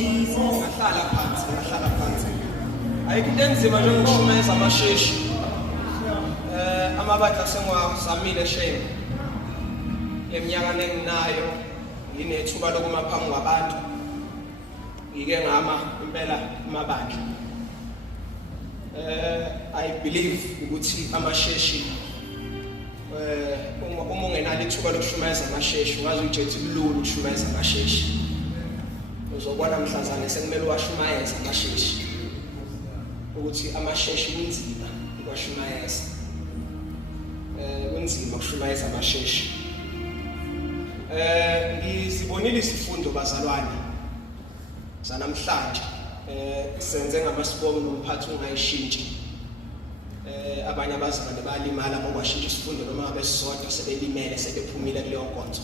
ngahlala phansi ayikho into enzima njengokushumayeza amasheshi amabadla sengwazamile shame eminyaka enginayo nginethuba lokuma phambi kwabantu ngike ngama impela amabandla I believe ukuthi amasheshi uma ungenalo ithuba lokushumayeza amasheshi ungaze ujethi kulula ukushumayeza amasheshi uzobona mhlazane sekumele washumayeza amasheshi ukuthi amasheshi kunzima ukwashumayeza kunzima ukushumayeza amasheshi ngizibonile isifundo bazalwane zanamhlanje senze ngamasikomo nomphathi ungayishintshi abanye abazalwane bayalimala ngokwashintsha isifundo noma ngabe sisodwa sebelimele sebephumile kuleyo nkonzo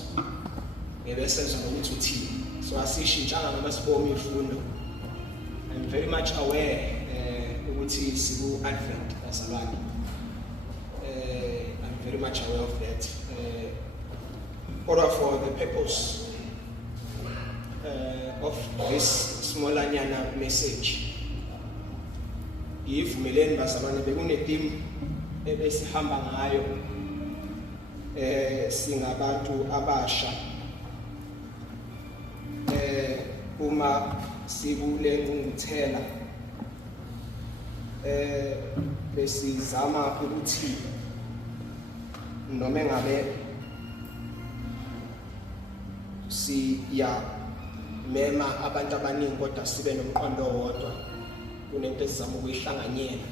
ngebesenza ukuthi uthini so asishintshanga ngamasikomo ifundo. I'm very much aware ukuthi siku advent bazalwane I'm very much aware of that for the purpose of this smallanyana message yivumeleni bazalwane bekunetheme ebesihamba ngayo singabantu abasha uma sikule ngumthela besizama ukuthi noma ngabe siya mema abantu abaningi kodwa sibe nomqondo owodwa kunento esizama ukuyihlanganyela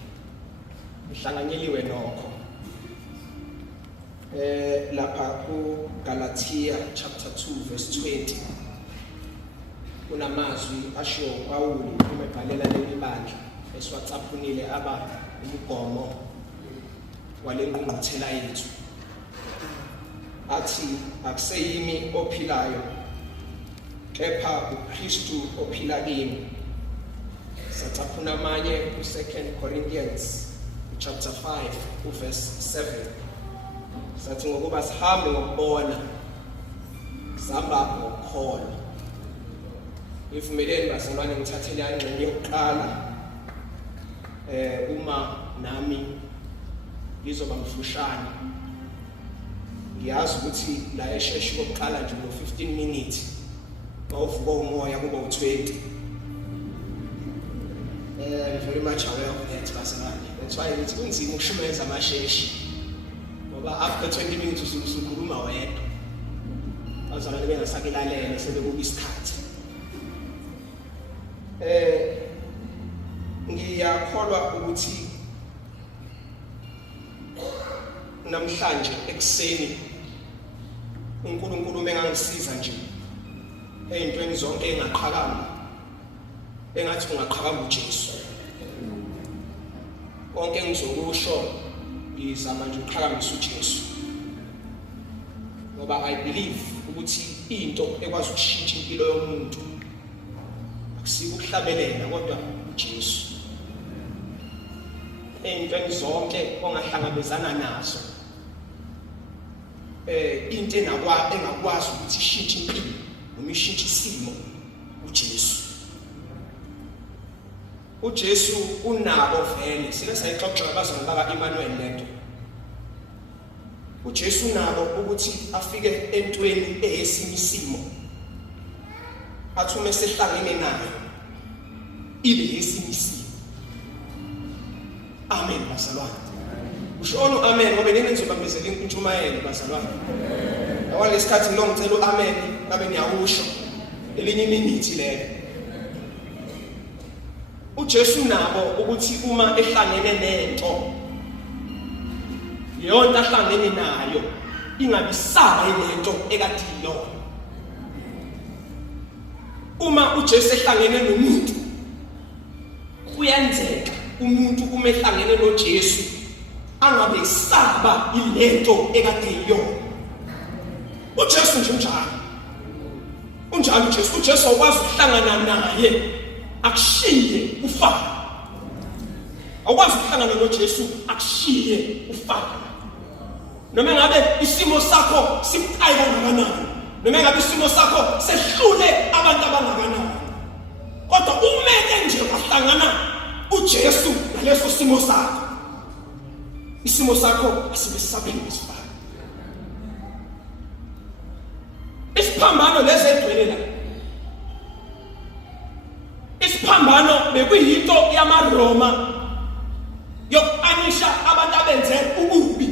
ihlanganyeliwe nokho lapha ku Galatia chapter 2 verse 20 kunamazwi asho Paul umebhalela leli bandla esiwatsaphunile aba umgomo walengqungquthela yethu athi akuseyimi ophilayo kepha uKristu ophila kimi. Satsaphuna amanye ku 2 Corinthians chapter 5 verse 7 sathi ngokuba sihambe ngokubona sihamba ngokukholwa. Ivumeleni bazalwane ngithathele ingxenye yokuqala uma nami ngizoba mfushane ngiyazi ukuthi la esheshi kokuqala nje ngo 15 minutes bawuvuka umoya kuba u20 very much aware of that bazalwane. That's why it's kunzima ukushumayeza amasheshi ngoba after 20 minutes usukhuluma wedwa bazalwane bengasakilalele sebekuba isikhathi ngiyakholwa ukuthi namhlanje ekseni uNkulunkulu mengangisiza nje eyintweni zonke engaqhakama engathi ungaqhakama uJesu konke ngizokusho ngizama nje ukuqhakamisa uJesu ngoba I believe ukuthi into ekwazi ukushintsha impilo yomuntu sikuhlabelela kodwa uJesu eyintweni zonke ongahlangabezana nazo into engakwazi ukuthi ishintshe impilo noma ishintshe isimo uJesu unabo vele sike sayixoxa abazalwane baka Emmanuel lento uJesu nabo ukuthi afike entweni eyesinye athume sehlangene nayo ibe yesinye. Amen bazalwane. Ushono amen ngoba nini nizobambezela intshumayelo bazalwane. Awalesikhathi ngicela amen ngabe niyawusho elinye iminithi lelo. uJesu nabo ukuthi uma ehlangene nento yonke ahlangene nayo ingabisaba ilento ekade iyona. Uma uJesu ehlangene nomuntu kuyenzeka umuntu uma ehlangene noJesu angabe isaba ilento ekade iyona. uJesu nje unjalo uJesu akwazi ukuhlangana naye akushiye ufana. Awukwazi ukuhlangana noJesu akushiye ufana. Noma ngabe isimo sakho sibucayi kangakanani, noma ngabe isimo sakho sehlule abantu abangakanani, uJesu naleso simo sakho, isimo sakho asibe sisaphinde sifane. Isiphambano lezi edwele la, isiphambano bekuyinto yamaRoma yokuanisha abantu abenze ububi.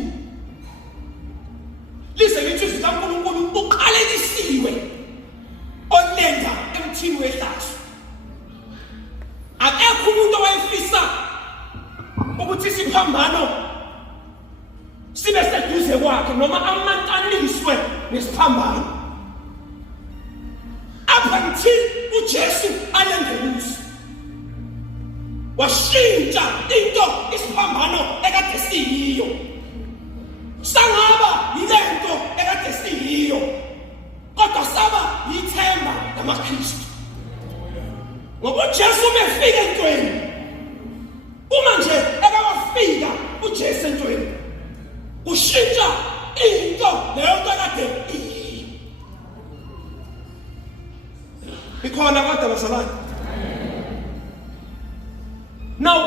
Lise lithi uNkulunkulu uqalekisiwe onenga emthini wehlazo. Akekho umuntu owayefisa ukuthi isiphambano sibe seduze kwakhe noma amantaniswe nesiphambano. Up until uJesu alengeluso, washintsha into isiphambano ekade siyiyo. Sangaba yilento ekade siyiyo, kodwa saba yithemba lamaKristu. Ngoba uJesu befika entweni, uma nje ekawafika uJesu entweni, kushintsha into leyo ekade iyiyo. Ikhona kodwa basalani. Now,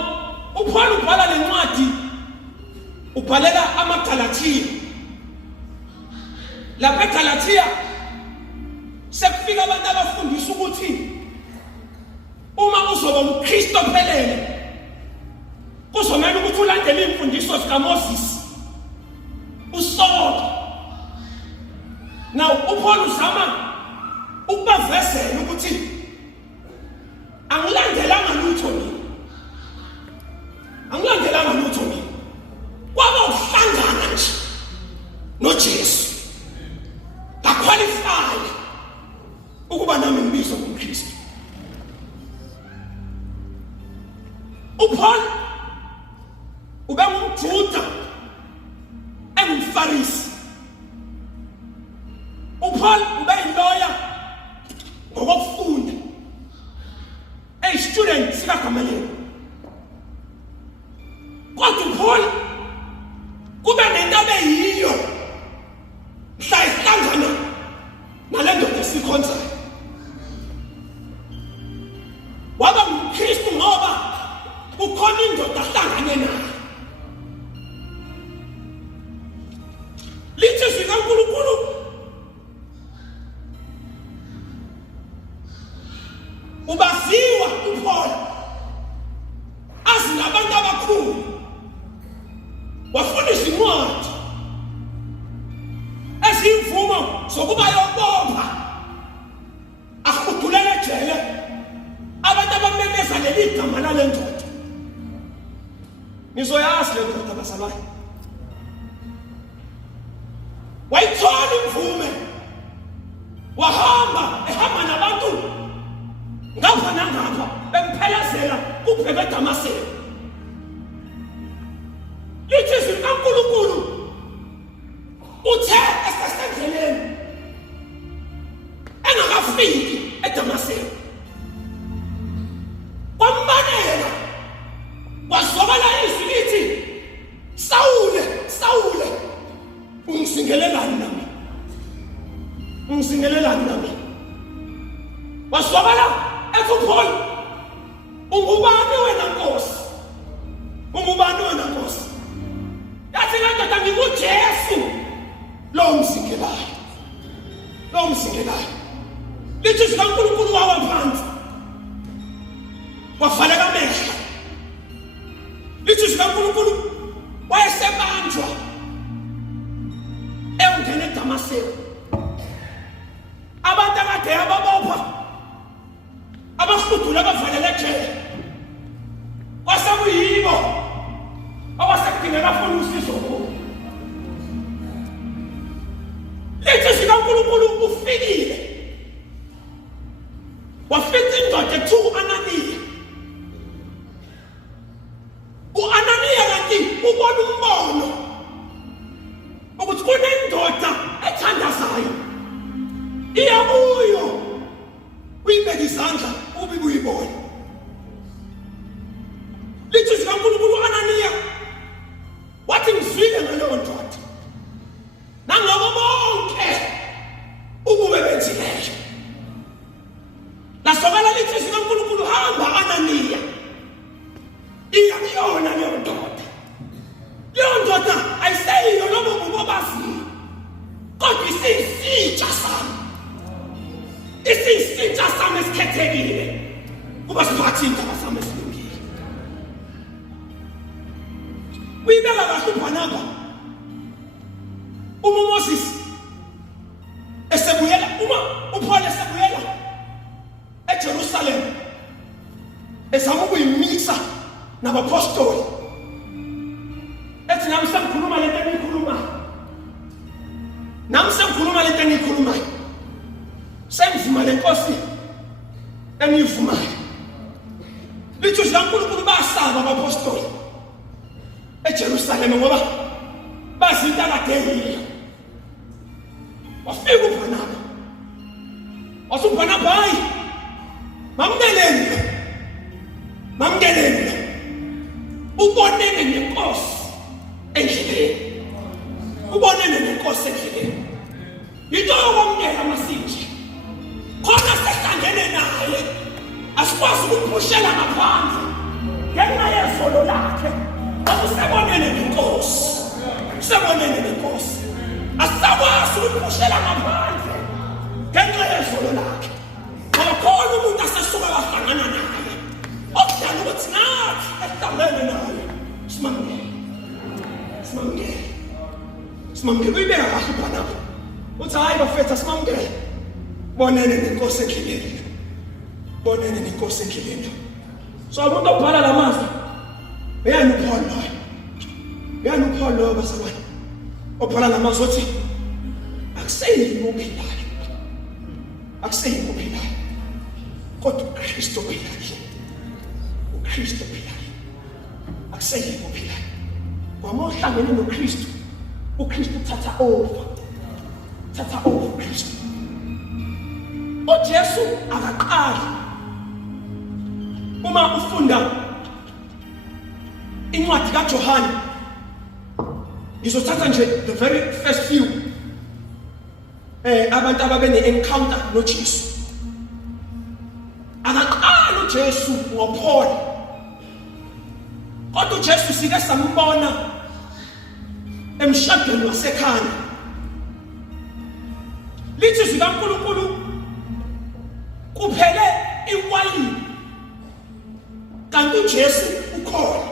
uPaul ubhala lencwadi, ubhalela amaGalatiya. Lapha eGalatiya sekufika abantu abafundisa ukuthi uma uzoba umKristu ophelele, kuzomela ukuthi ulandele imfundiso zikaMoses, usoke. Now, uPaul uzama ukubavezela ukuthi angilandelanga lutho mina, angilandelanga lutho mina, kwaba ukuhlangana nje noJesu ngaqualify ukuba nami ngibizwe ngumKristu. uPaul ube ngumJuda engumFarisi. uPaul ube yiloya ngokufunda, student sikaGamaliel. Kodwa uPaul kube nento abeyiyo mhla isihlangana nale ndoda esikhonzayo. Waba ngumKristu ngoba kukhona indoda ahlangane nayo. Lithi sikaNkulunkulu ubaziwa uPaul azinabantu abakhulu, wafundisa incwadi ezimvumo zokuba yobopha akhudulele ejele abantu abamemeza leli gama lale ndoda. Nizoyazi le ndoda basalwane, wayithola imvume, ehamba nabantu ngapha nangapha bemphelezela kubheke eDamaseko. Lithi uNkulunkulu uthe esesendleleni engakafiki eDamaseko, kwambanela kwazwakala izwi lithi, Sawule, Sawule, ungisingelelani nami, ungisingelelani nami. Wazwakala uPaul, ungubani wena Nkosi? Ungubani wena Nkosi? Yathi le ndoda ngikuJesu lo msingelayo, lo msingelayo. Lithi uNkulunkulu wawa phansi, wavaleka amehlo. Lithi uNkulunkulu wayesebanjwa engene eDamaseko. Abantu akade ababopha, abahludula abavalele ejele, kwasebuyibo abasekudingeka funa usizo kubo. Lithi uNkulunkulu ufikile, wafika indoda ethiwa uAnaniya. uAnaniya kanti ubona umbono ukuthi kunendoda ethandazayo iya kuyo, uyibeka izandla ube uyibona. Lithi uNkulunkulu uAnaniya wathi ngizwile ngaleyo ndoda nangabo bonke ubube benzileyo. Lasokala lithi uNkulunkulu hamba kuba siphathini abasame silungile. Uyibeka kahle uBhanaba. Moses esebuyela uPaul esebuyela eJerusalem ezama ukuyimixa nabapostoli. Ethi nami sengikhuluma lento engiyikhulumayo. Nami sengikhuluma lento engiyikhulumayo. Sengivuma lenkosi engiyivumayo. Litho uNkulunkulu basaba abapostoli eJerusalem ngoba bazinto akadeliyo. Wafika uBhanaba. UBhanaba hayi mamngeleni. Ubonene nenkosi endleleni. Ubonene nenkosi endleleni. Yinto yokwamukela amasinje. Khona sehlangene naye. Asikwazi ukuphushela ngaphandle. Ngenxa yezolo lakhe. Usebonene nenkosi. Usebonene nenkosi. Asakwazi ukuphushela ngaphandle. Ngenxa yezolo lakhe. Ngokhona umuntu asesuka kahlangana naye. Okudala ukuthi nathi esihlangene naye. Simamukele. Uyibeka kahle uBhanaba. Uthi hayi bafethu simamukele. Bonene nenkosi endleleni. Bonene nenkosi endleleni. So umuntu obhala lamazwi. Uyani uPaul lo basabani. Obhala lamazwi uthi akuseyimi ophilayo. Akuseyimi ophilayo. Kodwa uKristu ophilayo. uKristu ophilayo. Akuseyimi ophilayo. Uma uhlangene noKristu, uKristu thatha over uKristu. uJesu akaqali. Uma ufunda incwadi kaJohane, ngizothatha nje the very first few abantu ababene encounter noJesu. Akaqali uJesu ngoPaul. Kodwa uJesu sike sambona emshadweni wasekhaya. Lithi zikaNkulunkulu kuphele iwayini kanti uJesu ukhona.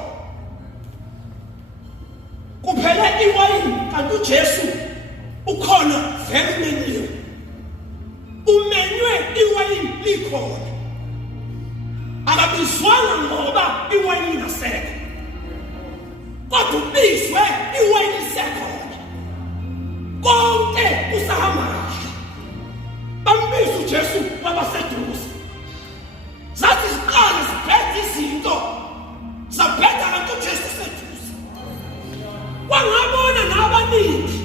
Kuphele iwayini kanti uJesu ukhona vele umenyiwe. Umenywe iwayini likhona. Akabizwana ngoba iwayini asekho. Kodwa ubizwe iwayini lisekhona. Konke usahamba kahle. Bambiza uJesu wabaseduze. Zathi ziqala ziphethe izinto. Zaphetha kanti uJesu seduze. Wangabona nabaningi.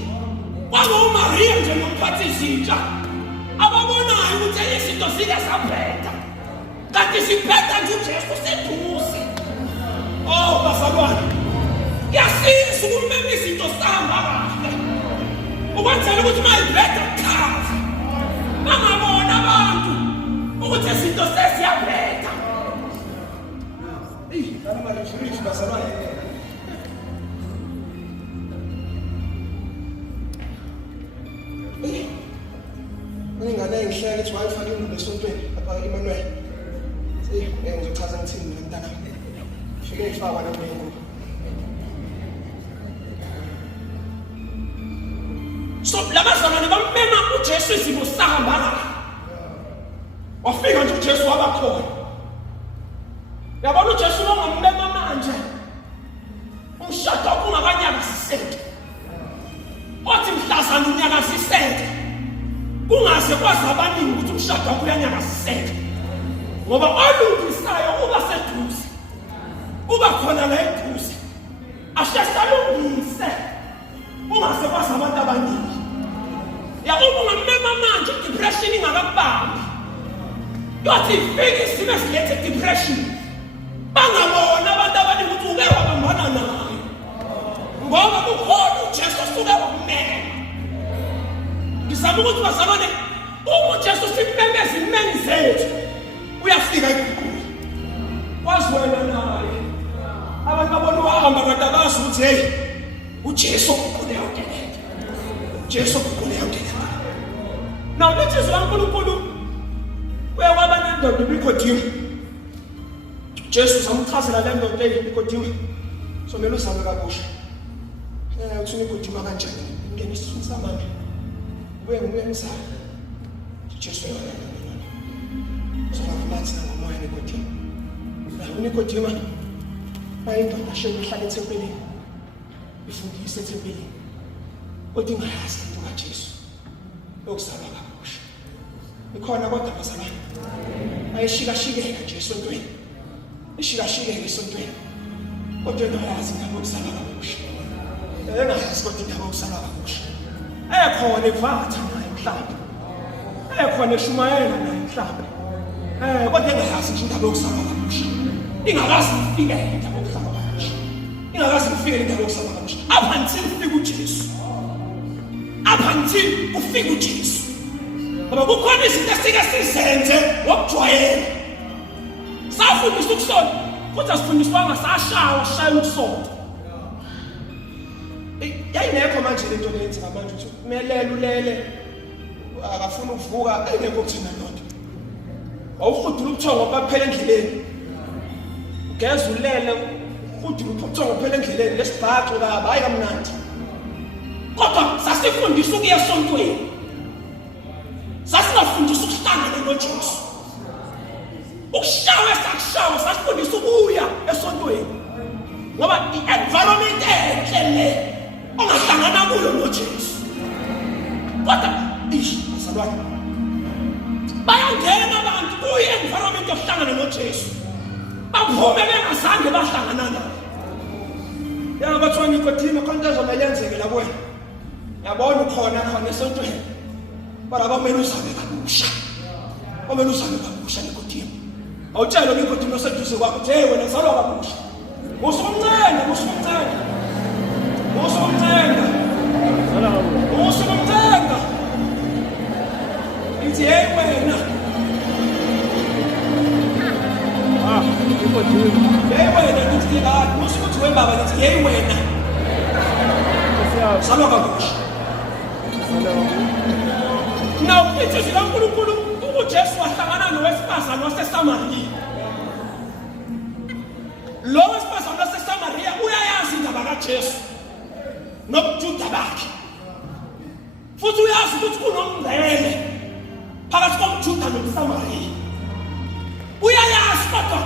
WangoMaria nje nomphathi izinja. Ababonayo ukuthi izinto zike zaphetha. Kanti siphetha nje uJesu seduze. Oh bazalwane. Yasiza ukumema izinto sihamba kahle. Ukwenzela ukuthi mayibhetha chaza. Bangabona abantu ukuthi izinto sesiyaphetha. Kana manje shirishi bazalwane. Ngingane ngihleka ukuthi wayifaka ingubo esontweni lapha eManuel. Ngizochaza ngithini mina mntana. Shike ifaka lapha ingubo. So labazalwane bambema uJesu izimo sahamba. Wafika nje uJesu wabakhona. Yabona uJesu ngambema manje. Umshado ungakanyakasiseki. Othi mhlazana unyakasiseke. Kungaze kwazi abaningi ukuthi umshado wakho uyanyakasiseka. Ngoba olungisayo uba seduze. Uba khona la eduze. Ashasalungise. Ungaze kwazi abantu abaningi. Yakuba ngambema manje depression ingakabambi. Yothi ifike isimo esilethe depression. Bangabona abantu abaningi ukuthi uke wabambana nayo. Ngoba kukhona uJesu osuke wakumema. Ngizama ukuthi bazalwane uJesu simpembeza imeni zethu uyafika ekhulu. Wazi wena naye. Abantu babona uhamba kanti abazi ukuthi hey uJesu ukhona yonke. Jesu ukhona yonke. Now let's just uNkulunkulu uyakwaba nendoda uBikodimi. Jesu samchazela le ndoda eyiNikodima. Somela uzame kabusha. Uthi uNikodima kanjani? Ngene isizwe samanje. Ube ngumenzana. Jesu yona. Sobamanzi ngomoya Nikodima. uNikodima bayindoda shehlala ethempelini. Ifundisa ethempelini. Kodwa ingayazi into kaJesu. Yokusala kabusha. Ikhona kodwa bazalwane. Ayishika-shikeka nje esontweni. Ishika-shikeka esontweni. Kodwa engayazi indaba yokusala kabusha. Engayazi kodwa indaba yokusala kabusha. Ekhona evatha naye mhlawumbe. Ekhona eshumayela naye mhlawumbe. Kodwa engayazi nje indaba yokusala kabusha. Ingakazi ifike indaba yokusala kabusha. Ingakazi ifike indaba yokusala kabusha. Up until ufike uJesu. Up until ufike uJesu. Ngoba kukhona izinto esike sizenze ngokujwayela. Safundiswa ukusonta, futhi asifundiswanga sashaya ukusonta. Yayingekho manje lento leyenza manje ukuthi umelele ulele akafuna ukuvuka ayingekho kuthina lonto. Awuhudula ubuthongo baphela endleleni. Ugeza ulele uhudula ubuthongo baphela endleleni lesibhaxo kabi hayi kamnandi. Kodwa sasifundiswa ukuya esontweni. Sasingafundiswa ukuhlangana noJesu. Ukushawa sakushawa sasifundiswa ukuya esontweni. Ngoba i-environment enhle le ongahlangana kuyo noJesu. Kodwa bazalwane bayangena abantu kuyi-environment yokuhlangana noJesu. Baphume bengazange bahlangana naye. Bathiwa Nikodima khona into ezomele yenzeke la kuwena. Yabona khona esontweni. Bara bamele uzame kabusha. Bamele uzame kabusha Nikodima. Awutshela Nikodima oseduze kwakho uthi hey wena uzalwa kabusha. Usumncane. Ithi hey wena. Nikodima. Hey wena nithi la, usukuthi wembaba nithi hey wena. Uzalwa kabusha. Now, it's just uNkulunkulu uJesu wahlangana nowesifazane waseSamariya. Lo wesifazane waseSamariya uyayazi indaba kaJesu nobuJuda bakhe. Futhi uyazi ukuthi kunomngcele phakathi komJuda nomSamariya. Uyayazi kodwa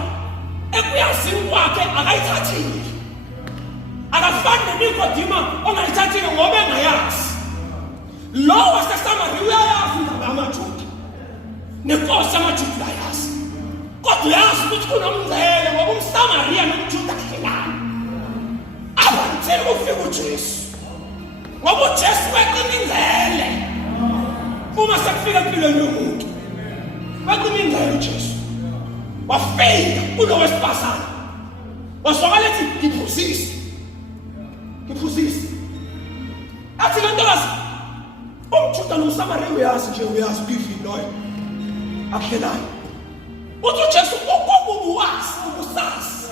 ekuyazini kwakhe akayithathile. Akafani noNikodima ongayithathile ngoba engayazi. Lo waseSamariya uyayazi indaba yamaJuda. Nenkosi yamaJuda uyayazi. Kodwa uyazi ukuthi kunomngcele ngoba umSamariya nomJuda kuhlelana. Abanthile kufika uJesu. Ngoba uJesu weqina ingcele. Uma sekufika empilweni yomuntu. Weqina ingcele uJesu. Wafika kulo wesifazane. Waswakala ethi ngiphuzise. Athi le ntokazi umJuda nomSamariya uyazi bifi loyo. Akhelana. Uthi uJesu ubusazi.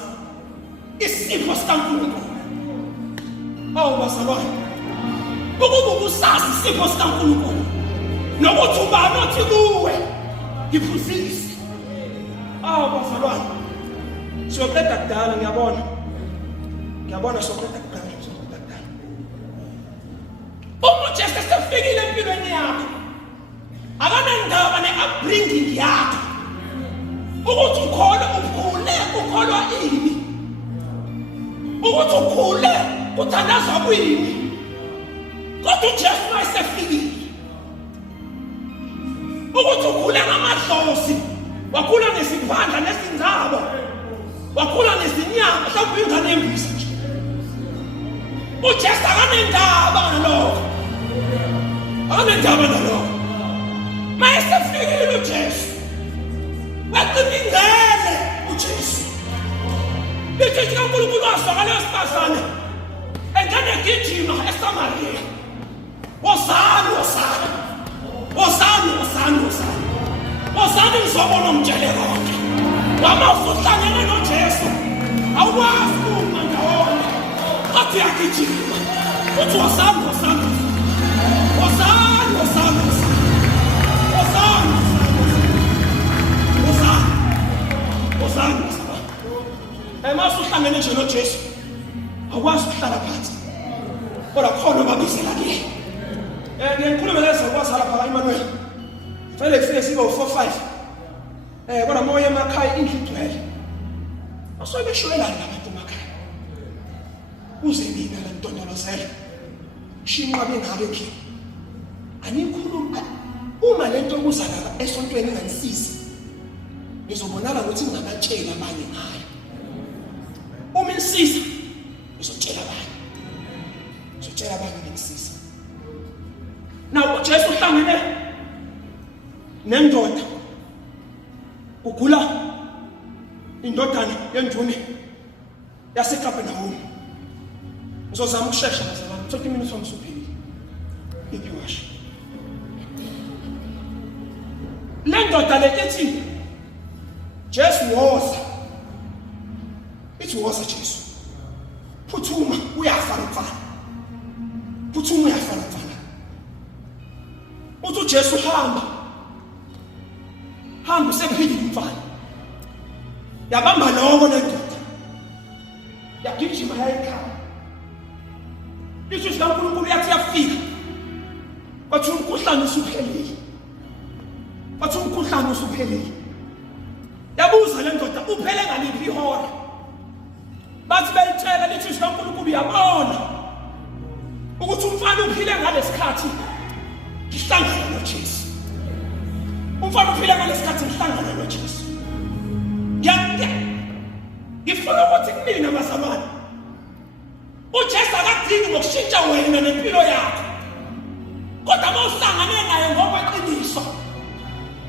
Isifo sikaNkulunkulu. Bazalwane. Ubusazi isifo sikaNkulunkulu. Nokuthi ubani othi kuwe ngiphuzise. Bazalwane. Siyoqeda kudala ngiyabona soqeda kudala. uJesu sefikile empilweni yakho. Akanandaba ne-upbringing yakho. Ukuthi ukholwa ini. Ukuthi ukhule uthandaza kwini. Kodwa uJesu wayesefikile. Ukuthi ukhule ngamadlozi. Wakhula ngesiphandla nesindzaba. Wakhula nesinyama mhlawumbe ingane embisi nje. uJesu akanendaba nalokho. Mayesefikile uJesu. Weqina ingcele uJesu. Lithi kaNkulunkulu waswakala wesifazane engane egijima eSamariya. Wozani ngizobona umtshele konke. Wama usuhlangene noJesu. Awukwazi uma ndawonye. Athi uyagijima. Uthi wozani. masuhlangene nje noJesu awukwazi ukuhlala phansi kodwa khona obabizela kuye ngikhuluma lezi ukwazi lapha Emmanuel vele kufike sibe u4-5 kodwa moya emakhaya indlu igcwele asobe shwelana nabantu emakhaya uze mina la ntondolozela shinqa bengabe nje anikhuluma uma lento okuzala esontweni inganisizi ngizobonala ukuthi ngingabatshela abanye ngayo uma insisa ngizotshela abanye ngisisa nawo uJesu uhlangene nendoda ugula indodana yenduna yaseKapernaum ngizozama ukusheshsha bazalwane 30 minutes wamsuphili ipiwashi le ndoda lethi Jesu woza ithi woza Jesu phuthuma uyafa mfana phuthuma uyafa mfana uthi uJesu hamba usephilile mfana yabamba lokho le ndoda yagijima yayikhaya isizwe kaNkulunkulu yathi yafika bathi umkhuhlane usuphelile yabuza le ndoda uphele ngaliphi ihora bathi beyitshela lithi isizwe kaNkulunkulu yabona ukuthi umfana uphile ngalesikhathi ihlangana noJesu umfana uphile ngalesikhathi ihlangana noJesu ngifuna ukuthi kumina bazalwane uJesu akadingi ngokushintsha wena nempilo yakho kodwa mawuhlangane naye ngokweqiniso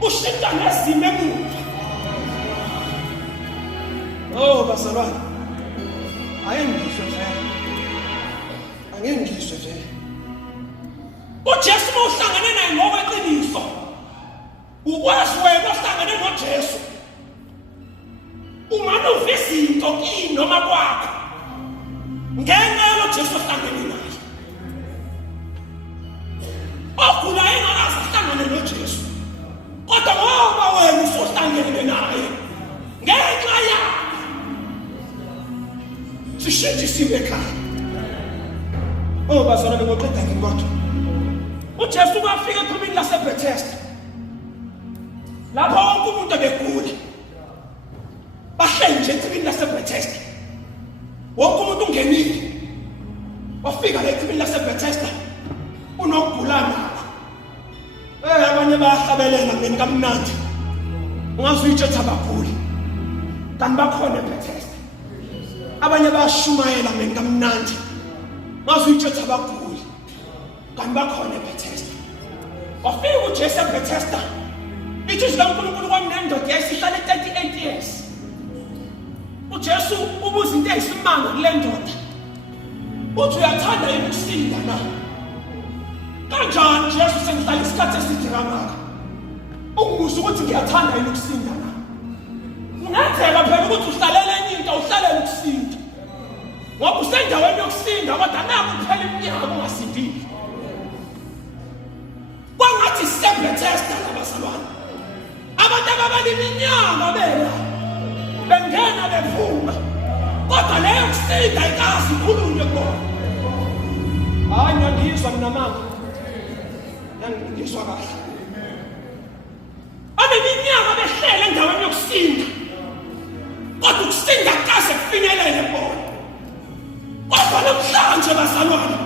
ushintsha nezimo emuva bazalwane angengizwe vele uJesu mawuhlangane naye ngokweqiniso ukwazi wena uhlangane noJesu umane uvizinto kini noma kwakho ngenxa yoJesu ohlangene naye ogula engakaze ahlangane noJesu kodwa ngoba wena usohlangene naye ngenxa yakho sishintshe isimo ekhaya bazalwane ngoqeda ngingodwa uJesu kwafika ephumeni laseBethesda lapho wonke umuntu ebegula bahleli nje ephumeni laseBethesda wonke umuntu ungenile wafika la ephumeni laseBethesda unokuGukhulangana abanye bayahlabelela mina kamnandi ungazi uyitshetha abaguli kanti bakhona eBethesda abanye bayashumayela mina kamnandi ungazi uyitshetha abaguli kanti bakhona eBethesda wafika uJesu eBethesda ithuzi kaNkulunkulu kwamnendoda yayisihlala 38 years uJesu ubuza into eyisimanga kule ndoda uthi uyathanda yini ukusinda na kanjani Jesu sengihlala isikhathi eside kangaka ukubuza ukuthi ngiyathanda yini ukusinda na ungenzeka phela ukuthi uhlalele enye into uhlalela ukusinda ngoba usendaweni yokusinda kodwa naku kuphela iminyaka ungasindile kwangathi seBethesda labazalwane abantu ababali iminyaka bengena bephuma kodwa leyo kusinda ikazi ikhulunywe kubona hayi ngiyizwa mina mama ngiyizwa kahle abeminyaka behlele endaweni yokusinda kodwa ukusinda kaze kufinyelele bona kodwa namhlanje bazalwane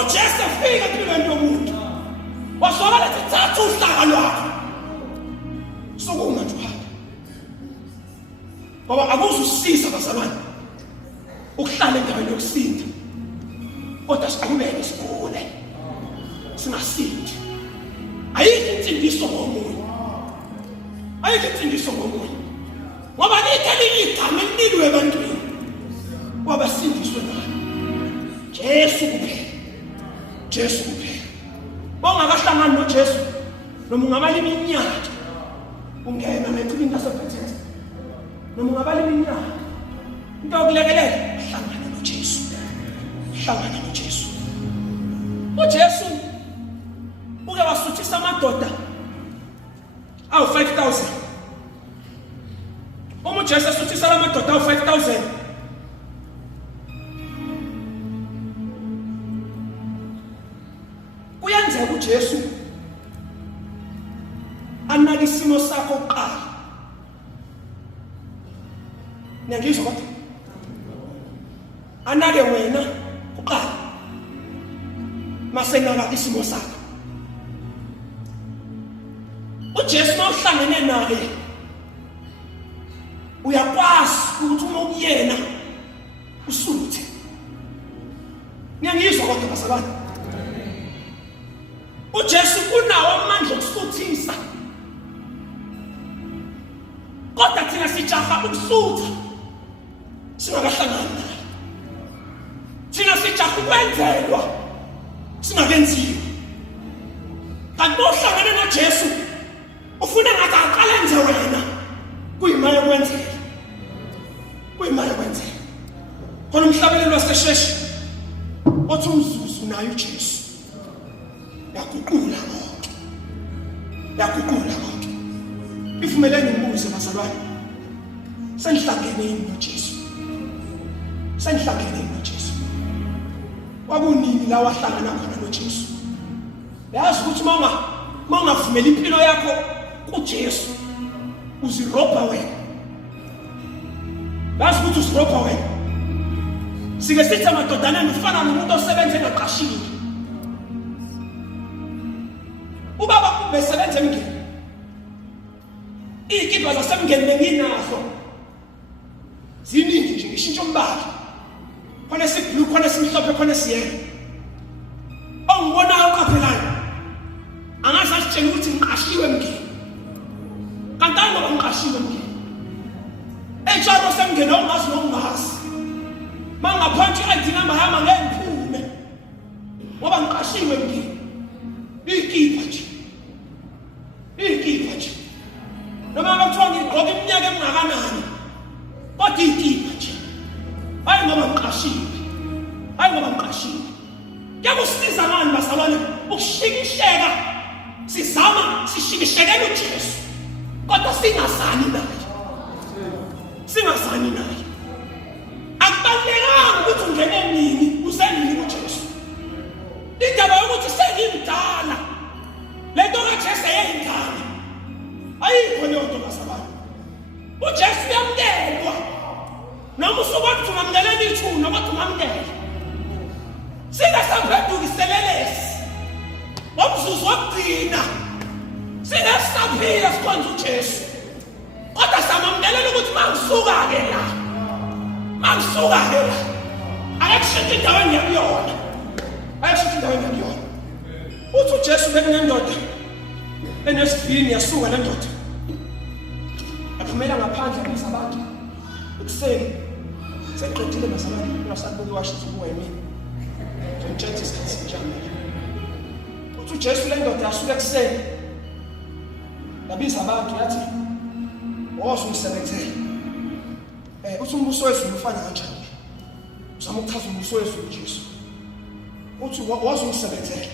uJesu efika empilweni yomuntu wasola lethi thatha uhlaka lwakho sokuma nje ngoba akuzusiza bazalwane ukuhlala endaweni yokusinda kodwa siqhubeke sigule singasindi ayikho insindiso ngomunye ngoba lithele igama elilwe ebantwini wabasindiswe ngalo Jesu kuphela bongakahlangani noJesu noma ungabala iminyaka ungena neqhibini laseBethesda noma ungabala iminyaka into yokulekelela hlangana noJesu uJesu uke wasuthisa amadoda awu 5,000 uJesu esuthisa lamadoda awu-5,000. Kuyenzeka uJesu anake isimo sakho kuqala. Niyangizwa kodwa? Anake wena kuqala. Mase naka isimo sakho. uJesu mawuhlangene naye uyakwazi ukuthi uma ukuyena usuthe. Niyangizwa kodwa basabani? uJesu unawo amandla okusuthisa. Kodwa thina sijaha ukusutha singakahlangani naye. Thina sijaha ukwenzelwa singakenziwa. Kanti uhlangane noJesu ufuna ngathi aqale nje wena kuyimali yokwenzela. Kuyimali yokwenzela. Khona umhlabelelo wasesheshi othi umzuzu nayo uJesu. Yaguqula konke. Yaguqula konke. Ivumelene ngibuze bazalwane. Senihlangene noJesu. Senihlangene noJesu. Kwakunini la wahlangana khona noJesu. Yazi ukuthi uma ungavumela impilo yakho kuJesu uzirobha wena. Yazi ukuthi uzirobha wena. Sike sithi amadodana ufana nomuntu osebenza engaqashiwe. Ubaba besebenza emngeni. Izikipa zasemngeni benginazo. Ziningi nje ngishintsha umbala. Khona siblue, khona simhlophe, khona siyelo. Ongibona uqaphelana. Angazi asitshela ukuthi ngiqashiwe emngeni. Kanti ngoba ngiqashiwe emngeni. Ejaro semngeni ongazi nokungazi. Mangaphansi ID number yami ngeke ngiphume. Ngoba ngiqashiwe emngeni. Izikipa nje. Izikipa nje. Noma bakuthiwa ngigqoka iminyaka emingakanani. Kodwa izikipa nje. Hayi ngoba ngiqashiwe. Hayi ngoba ngiqashiwe. Kuyakusiza ngani basalwane ukushikisheka sizama sishikishekela uJesu kodwa singazani naye. Singazani naye. Akubalekanga ukuthi ungene nini usenini kuJesu. Indaba yokuthi sengimdala lento kaJesu eyindala ayikho leyo nto basalwane. uJesu uyamkelwa noma usukuthi ungamkelela ithuno kodwa ungamkela. Singasaphendukiselelesi ngomzuzu wokugcina singasaphila sikhonza uJesu kodwa samamkelela ukuthi mangisuka-ke la ayekushintha endaweni yakuyona uthi uJesu bekunendoda enesivini yasuka le ndoda aphumela ngaphandle ngasabantu ekuseni seqedile ngasabantu ngasabuke washithi kuwe yimini ngitshela isikhathi sinjani. Uthi uJesu le ndoda yasuka ekuseni yabiza abantu yathi woza umsebenzele. Uthi umbuso wezulu ufana kanjani? Uzama ukuchaza umbuso wezulu uJesu. Uthi woza umsebenzele.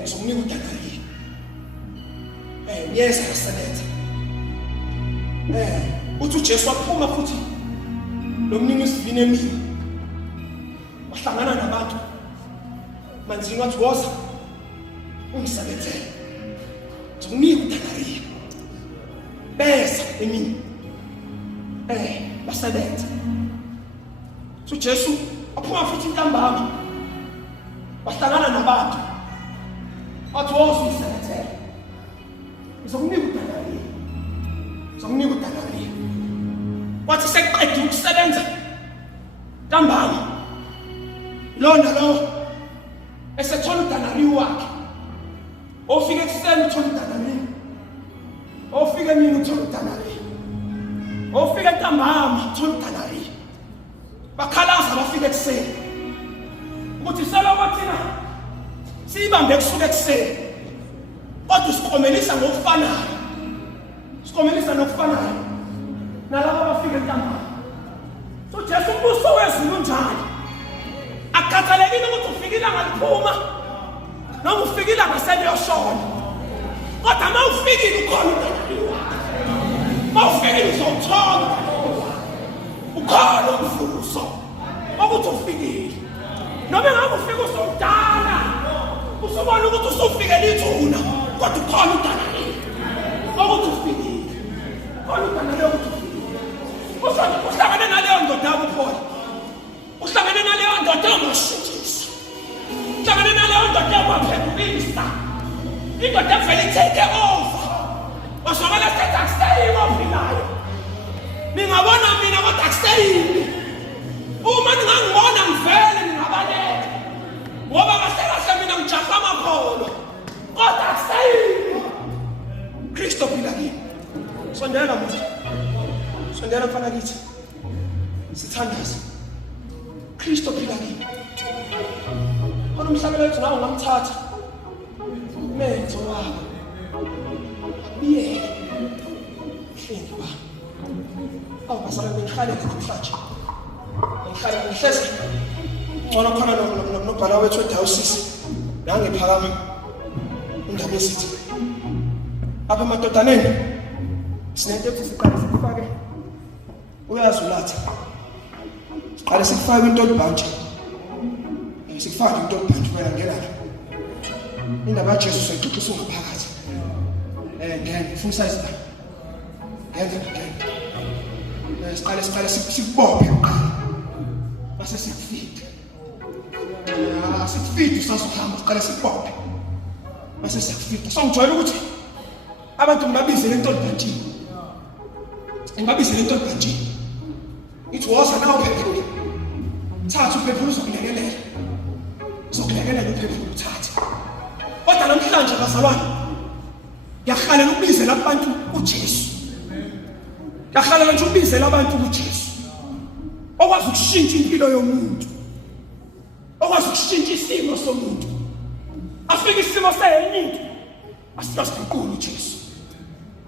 Ngizokunika udangali. Yeza yasebenza. Uthi uJesu waphuma futhi lo mnini usivini emini. Wahlangana nabantu. Manzini wathi woza umsebenzele. Ngizokunika udangali. Beza emini. Basebenza. So Jesu aphuma futhi ntambama. Wahlangana nabantu. Wathi woza umsebenzele. Ngizokunika udangali. Ngizokunika udangali. Wathi seqedile ukusebenza ntambama. Lona lo esethola udangali wakhe. Ofike ekuseni uthola udangali. Ofike emini uthola udangali. Ofike ntambama uthola udangali. Bakhalaza bafike ekuseni. Ukuthi selokho thina siyibambe kusuka ekuseni. Kodwa sikhomelisa ngokufanayo. Sikhomelisa ngokufanayo. Nalabo bafike ntambama. So Jesu umbuso wezulu njalo. Akhathalekile ukuthi ufikile ngaliphuma noma ufikile ngaseyoshona. Kodwa uma ufikile ukhona udangali wakhe. Uma ufikile uzothona khona umvuzo ukuthi ufikile noma ngabe ufika usomdala usubona ukuthi usufikele ithuna kodwa ukhona udala ukuthi ufikile khona udala leyo ukuthi ufikile uhlangane naleyo ndoda yakuphola uhlangane naleyo ndoda yamashintshisa uhlangane naleyo ndoda yamaphephisa indoda evele ithethe over wasongela sithi akuseyiko ophilayo ningabona mina kodwa akuseyimi uma ningangibona ngivele ningabaleka ngoba kahle mina ngijaha amakholo kodwa akuseyimi Kristo phila kimi sondela muntu sondela mfana kithi sithandaze Kristo phila kimi kodwa umhlabelo wethu nawo ngamthatha menzo wabo yeye hlengi ba awubasala ngihlale namhlanje ngihlale ngihleze ngcono khona nobhala wethu edawusisi la ngiphakama indaba esithi apha emadodaneni sinento ethi siqale sikufake uyazulatha siqale sikufake into olibhantshi sikufake into olibhantshi wena ngena indaba kaJesu seyixoxisa ngaphakathi ngene ufuna isizwe ngene siqale sikubophe uqala base sikufike sikufike sasohamba siqale sikubophe base sikufike songijwayela ukuthi abantu ngibabize lento olibhantshini ngibabize lento olibhantshini ithi woza nawo phezulu thatha uphezulu uzokulekelela uphezulu uthathe kodwa namhlanje bazalwane yahalela ukubizela abantu uJesu yahalela nje ukubizela abantu uJesu okwazi ukushintsha impilo yomuntu okwazi ukushintsha isimo somuntu afika isimo seyenyinto afika siqhulu uJesu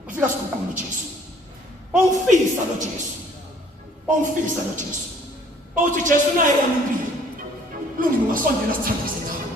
afika siqhulu uJesu ongifisa lo Jesu uthi Jesu naye yamphila lungini wasondela sithandaze nawe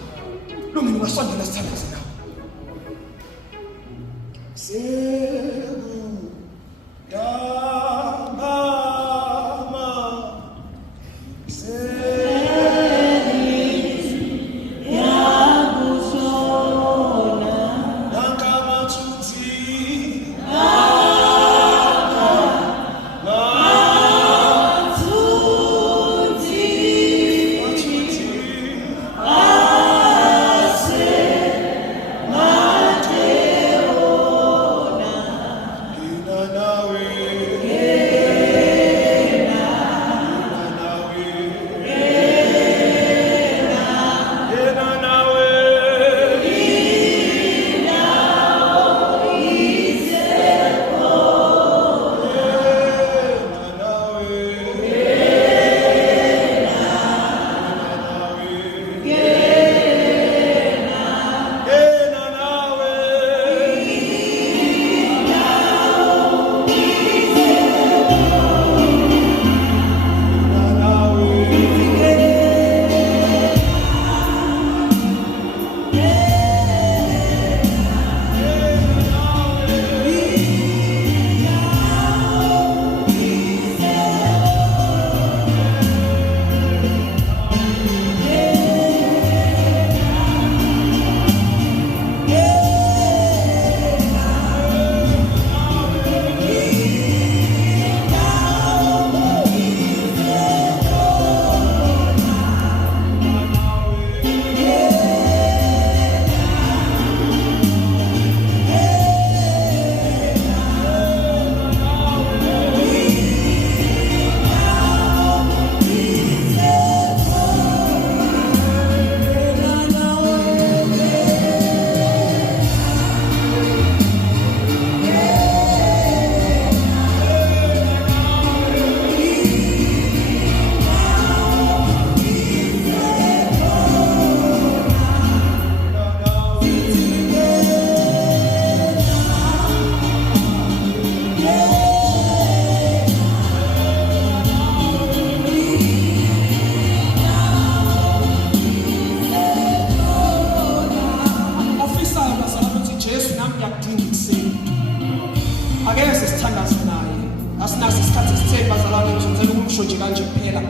ngisho nje kanje kuphela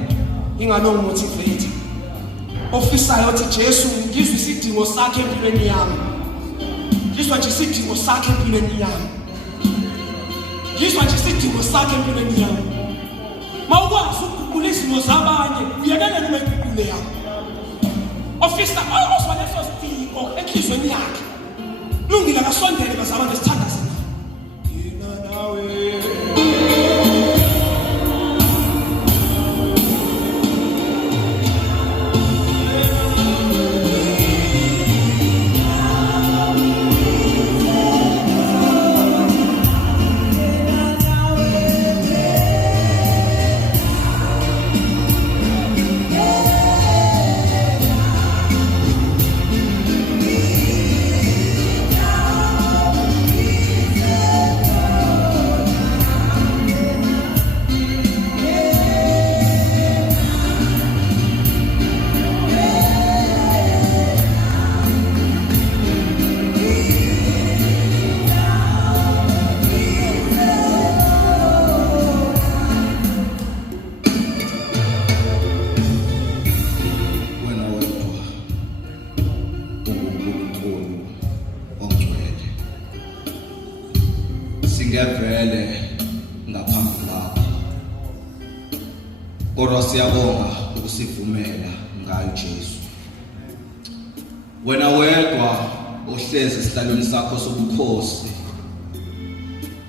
ingane ongimotivate ofisayo uthi Jesu ngizwe isidingo sakhe empilweni yami ngizwa nje isidingo sakhe empilweni yami ngizwa nje isidingo sakhe empilweni yami mawukwazi ukuguqula izimo zabanye uyekele noma iguqule yakho ofisa ozwa leso sidingo enhlizweni yakhe lungile akasondele bazabane sithandaze yena nawe Ngevele ngaphambi kwakho kodwa siyabonga ukusivumela ngayo Jesu wena wedwa ohlezi esihlalweni sakho sobukhosi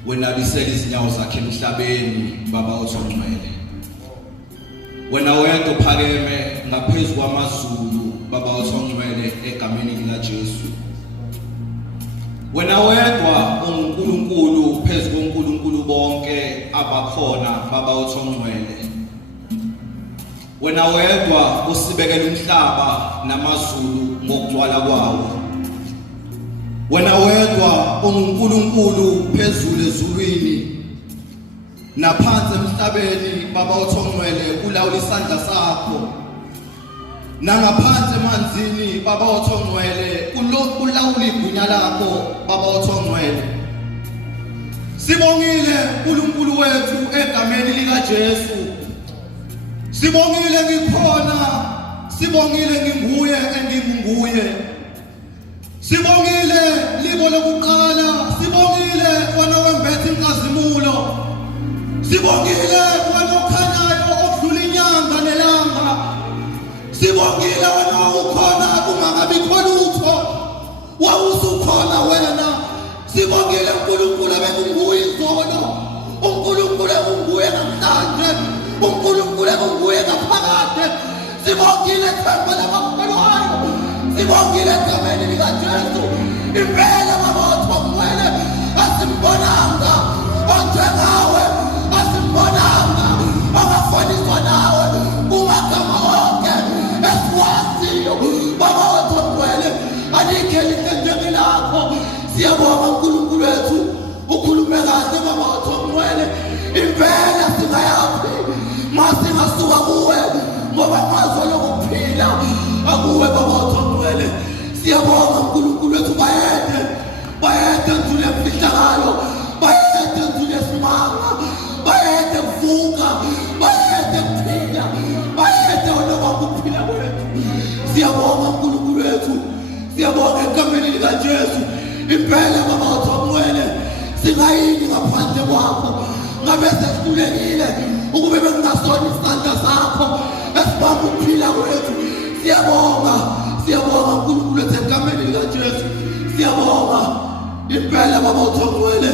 wena bisela izinyawo zakhe emhlabeni baba othongcwele wena wedwa phakeme ngaphezulu kwamazulu baba othongcwele egameni lika Jesu wena wedwa uNkulunkulu phezu koNkulunkulu bonke abakhona baba othongcwele wena wedwa usibekela umhlaba namazulu ngokugcwala kwawo wena wedwa uNkulunkulu phezulu ezulwini naphansi emhlabeni baba othongcwele ulawula isandla sakho nangaphansi emanzini baba othongcwele ulawula igunya lakho baba othongcwele sibongile uNkulunkulu wethu egameni lika Jesu sibongile ngikhona sibongile nginguye enginguye sibongile libo lokuqala sibongile wena wembethe inkazimulo sibongile wena okhanyayo okudlula inyanga nelanga sibongile wena ukhona kungakabikho lutho wawusukhona wena sibongile uNkulunkulu bekunguye izolo uNkulunkulu enguye namhlanje uNkulunkulu enguye ngaphakade sibongile themba lamakholwayo sibongile egameni lika Jesu impela baba othongcwele asimbonanga onjengawe asimbonanga abafaniswa nawe ungagama wonke esiwaziyo baba othongcwele alikhe lisenjeni lakho siyabonga uNkulunkulu wethu ukhulume kahle baba othongcwele impela singayaphi masingasuka kuwe ngoba mazwe lokuphila akuwe baba othongcwele siyabonga uNkulunkulu wethu bayede ntule mfihlakalo bayede ntule simanga bayede kuvuka bayede kuphila bayede onoma kuphila kwethu siyabonga uNkulunkulu wethu siyabonga egameni lika Jesu impela baba othongcwele singayini ngaphandle kwakho ngabe sesihlulekile ukube bekungasona isandla sakho esibamba ukuphila kwethu siyabonga uNkulunkulu wethu egameni lika Jesu siyabonga impela baba othongcwele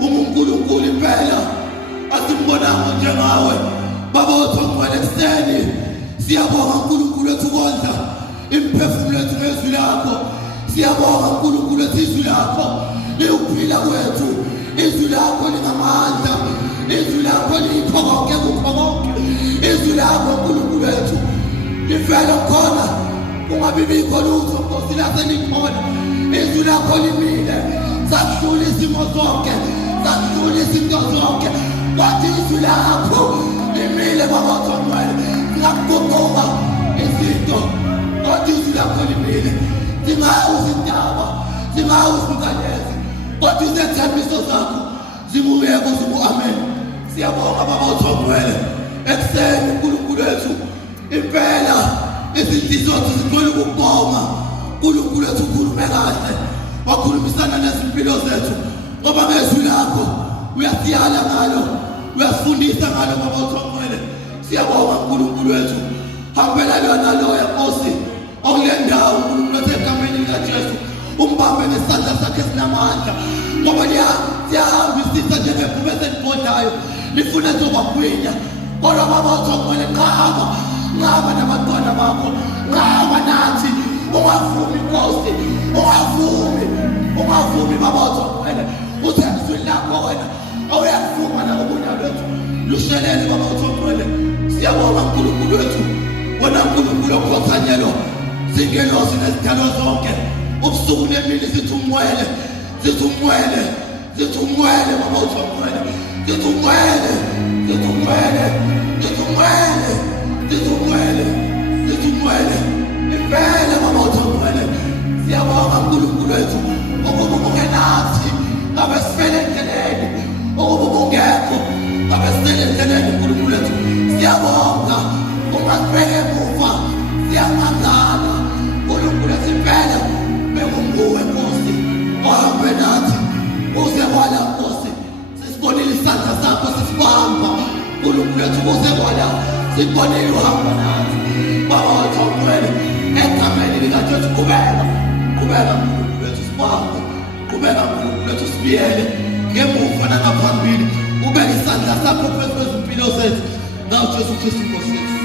uNkulunkulu impela asimbonanga njengawe baba othongcwele ekseni siyabonga uNkulunkulu wethu kondla imphefumulo yethu ngezwi lakho siyabonga uNkulunkulu wethu izwi lakho liuphila kwethu izwi lakho linamandla izwi lakho lipho konke kukho konke izwi lakho uNkulunkulu wethu livela khona kungabibikho lutho Nkosi laselikhona izwi lakho limile sakuhlula izimo zonke sakuhlula izinto zonke kwathi izwi lakho limile baba othongcwele ngakuguquka izinto kwathi izwi lakho limile singawu izindaba singawu izinkalezi kwathi izethembiso zakho zibuye kuzibu amen siyabonga baba othongcwele Ekuseni uNkulunkulu wethu impela izinhliziyo zethu zigcwele ukubonga. uNkulunkulu wethu ukhulume kahle, wakhulumisana nezimpilo zethu ngoba ngezwi lakho uyasiyala ngalo, uyasifundisa ngalo baba uthongwele. Siyabonga uNkulunkulu wethu, hambela lona loya Nkosi okule ndawo uNkulunkulu wethu egameni likaJesu, umbambe ngesandla sakhe esinamandla ngoba siyahambisisa njengebhube eselibhodayo lifuna zokwakhwinya. Kodwa baba uthongwele, nqaba nabantwana bakho, nqaba nathi. Ungavumi Nkosi, ungavumi baba uthongwele. Uthe izwi lakho wena awuyavuma nakobunya lwethu lushelele baba uthongwele. Siyabonga uNkulunkulu wethu, wena uNkulunkulu okhothanyelwa zingelosi nezithalo zonke, ubusuku nemini sithi umwele baba uthongwele, sithi umwele impela baba uthongwele. Siyabonga uNkulunkulu wethu ukuba ungenathi ngabe sifele endleleni, ukuba ungekho ngabe sifele endleleni. uNkulunkulu wethu siyabonga, ungasibheke emuva, siyamangala uNkulunkulu wethu. Impela bekunguwe Nkosi ohambe nathi uze kwala Nkosi, sisibonile isandla sakho sisibamba uNkulunkulu wethu, uze kwala sibonile uhamba nathi baba uthongwele. Egameni likaJesu qhubeka uNkulunkulu wethu, sibambe, qhubeka uNkulunkulu wethu, sibiyele ngemuva nangaphambili, ubeke isandla sakho phezu kwezimpilo zethu. NoJesu Kristu Nkosi yethu.